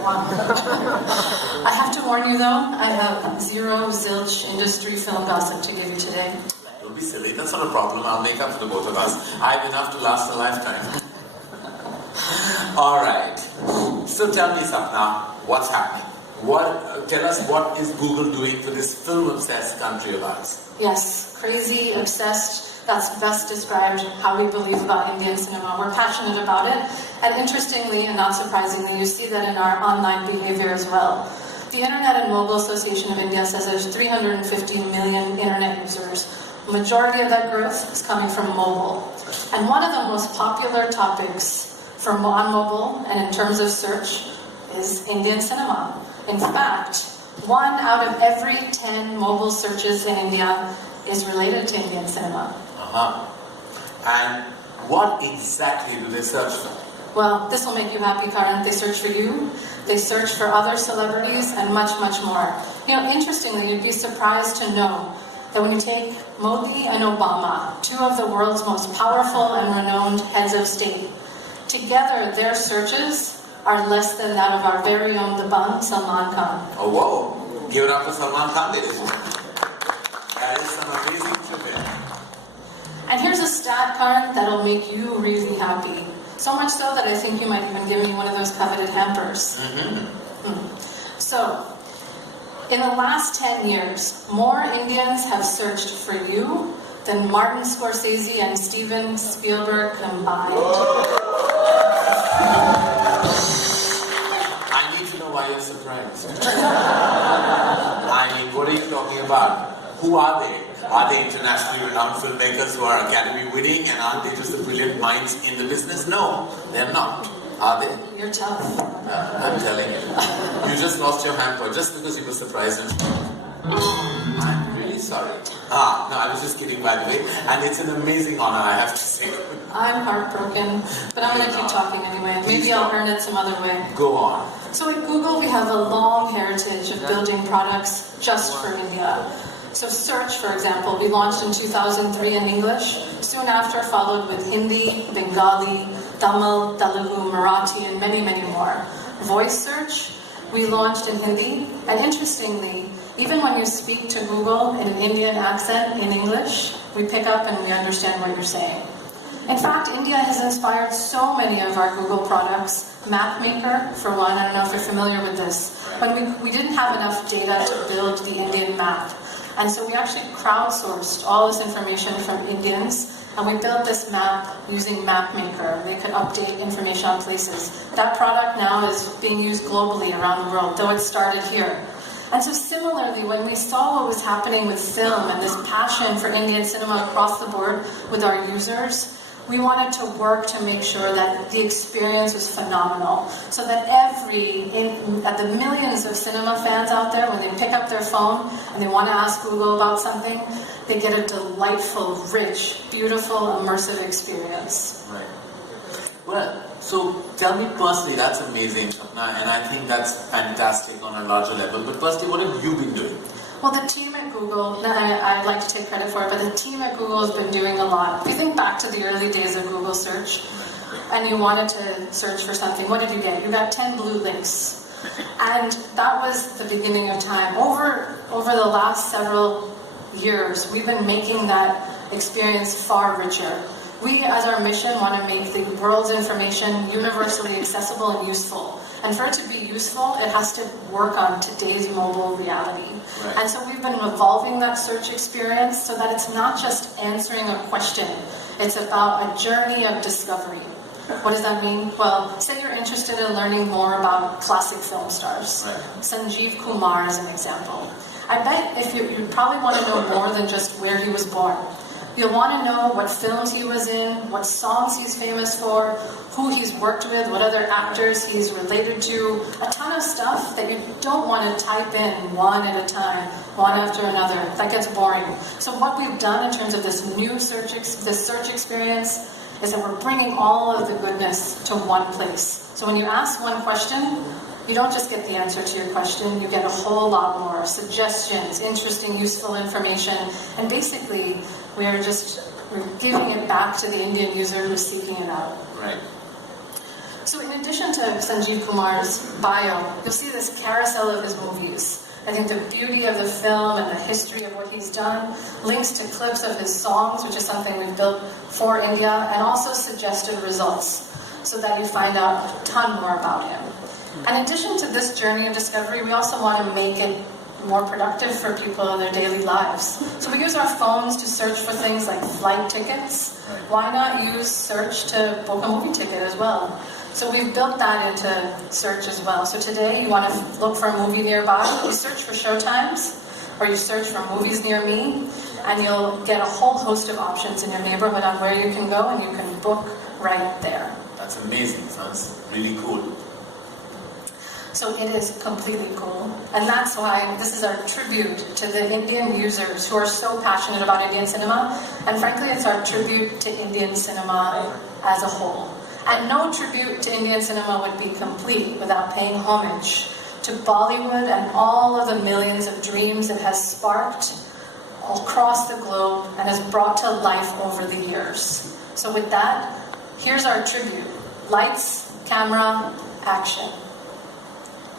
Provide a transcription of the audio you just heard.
Wow. I have to warn you though, I have zero zilch industry film gossip to give you today. Don't be silly, that's not a problem. I'll make up for the both of us. I have enough to last a lifetime. Alright. So tell me, Sapna, what's happening? Tell us what is Google doing for this film-obsessed country of ours? Yes, crazy, obsessed, that's best described how we believe about Indian cinema. We're passionate about it, and interestingly and not surprisingly, you see that in our online behavior as well. The Internet and Mobile Association of India says there's 350 million internet users. The majority of that growth is coming from mobile. And one of the most popular topics on mobile and in terms of search is Indian cinema. In fact, 1 out of every 10 mobile searches in India is related to Indian cinema. And what exactly do they search for? Well, this will make you happy, Karan. They search for you, they search for other celebrities, and much, much more. You know, interestingly, you'd be surprised to know that when you take Modi and Obama, 2 of the world's most powerful and renowned heads of state, together their searches are less than that of our very own the Ban, Salman Khan. Oh, whoa. Give it up to Salman Khan, ladies and gentlemen. That is some amazing trivia. And here's a stat, Karan, that'll make you really happy. So much so that I think you might even give me one of those coveted hampers. So, in the last 10 years, more Indians have searched for you than Martin Scorsese and Steven Spielberg combined. I need to know why you're surprised. I mean, what are you talking about? Who are they? Are they internationally renowned filmmakers who are Academy winning, and aren't they just the brilliant minds in the business? No, they're not. Are they? You're tough. I'm telling you. You just lost your hamper just because you were surprised and I'm really sorry. No, I was just kidding, by the way. And it's an amazing honor, I have to say. I'm heartbroken, but I'm going to keep talking anyway. Maybe I'll earn it some other way. Go on. So at Google, we have a long heritage of building products just for India. So Search, for example, we launched in 2003 in English, soon after followed with Hindi, Bengali, Tamil, Telugu, Marathi, and many, many more. Voice Search, we launched in Hindi, and interestingly, even when you speak to Google in an Indian accent in English, we pick up and we understand what you're saying. In fact, India has inspired so many of our Google products. MapMaker, for one, I don't know if you're familiar with this. When we didn't have enough data to build the Indian map, and so we actually crowdsourced all this information from Indians, and we built this map using MapMaker. They could update information on places. That product now is being used globally around the world, though it started here. And so similarly, when we saw what was happening with film and this passion for Indian cinema across the board with our users, we wanted to work to make sure that the experience was phenomenal, so that at the millions of cinema fans out there, when they pick up their phone and they want to ask Google about something, they get a delightful, rich, beautiful, immersive experience. Right. Well, so tell me personally, that's amazing, Sapna, and I think that's fantastic on a larger level. But firstly, what have you been doing? Well, the team at Google, I'd like to take credit for it, but the team at Google has been doing a lot. If you think back to the early days of Google search, and you wanted to search for something, what did you get? You got 10 blue links. And that was the beginning of time. Over the last several years, we've been making that experience far richer. We, as our mission, want to make the world's information universally accessible and useful. And for it to be useful, it has to work on today's mobile reality. Right. And so we've been evolving that search experience so that it's not just answering a question. It's about a journey of discovery. What does that mean? Well, say you're interested in learning more about classic film stars. Right. Sanjeev Kumar is an example. I bet if you'd probably want to know more than just where he was born. You'll want to know what films he was in, what songs he's famous for, who he's worked with, what other actors he's related to, a ton of stuff that you don't want to type in one at a time, one after another. That gets boring. So what we've done in terms of this new search experience is that we're bringing all of the goodness to one place. So when you ask one question, you don't just get the answer to your question, you get a whole lot more suggestions, interesting, useful information, and basically we're giving it back to the Indian user who's seeking it out. Right. So in addition to Sanjeev Kumar's bio, you'll see this carousel of his movies. I think the beauty of the film and the history of what he's done links to clips of his songs, which is something we've built for India, and also suggested results, so that you find out a ton more about him. In addition to this journey of discovery, we also want to make it more productive for people in their daily lives. So we use our phones to search for things like flight tickets. Why not use search to book a movie ticket as well? So we've built that into search as well. So today you want to look for a movie nearby, you search for showtimes, or you search for movies near me, and you'll get a whole host of options in your neighborhood on where you can go, and you can book right there. That's amazing. Sounds really cool. So it is completely cool. And that's why this is our tribute to the Indian users who are so passionate about Indian cinema. And frankly, it's our tribute to Indian cinema as a whole. And no tribute to Indian cinema would be complete without paying homage to Bollywood and all of the millions of dreams it has sparked across the globe and has brought to life over the years. So with that, here's our tribute. Lights, camera, action.